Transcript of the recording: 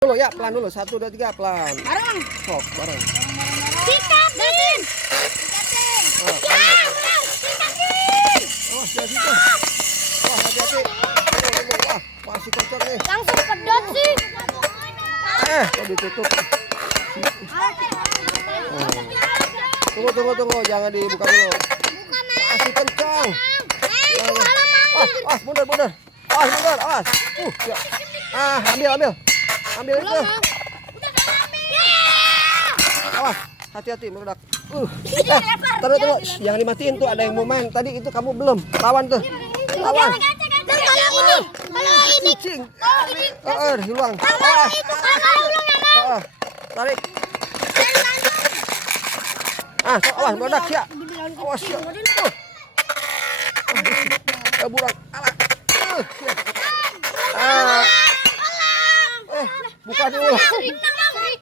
Dulu ya, pelan dulu. 1, 2, 3, pelan. Bareng. Sok, bareng. Sikatin. Oh, oh, jadi tuh. Wah, hati-hati. Wah, masih kotor nih. Langsung pedot sih. Kok ditutup. Tunggu. Jangan dibuka dulu. Masih kencang. Mundur. Mundur. Awas. Ya. Ambil. Ambil itu. Awas, hati-hati meledak. Tunggu. Jangan dimatiin tuh, ada yang mau main. Tadi itu kamu belum. Lawan tuh. Lawan. Kalau ini. Kucing. Hilang. Tarik. Awas meledak ya. Awas ya. Burak. Buka dulu.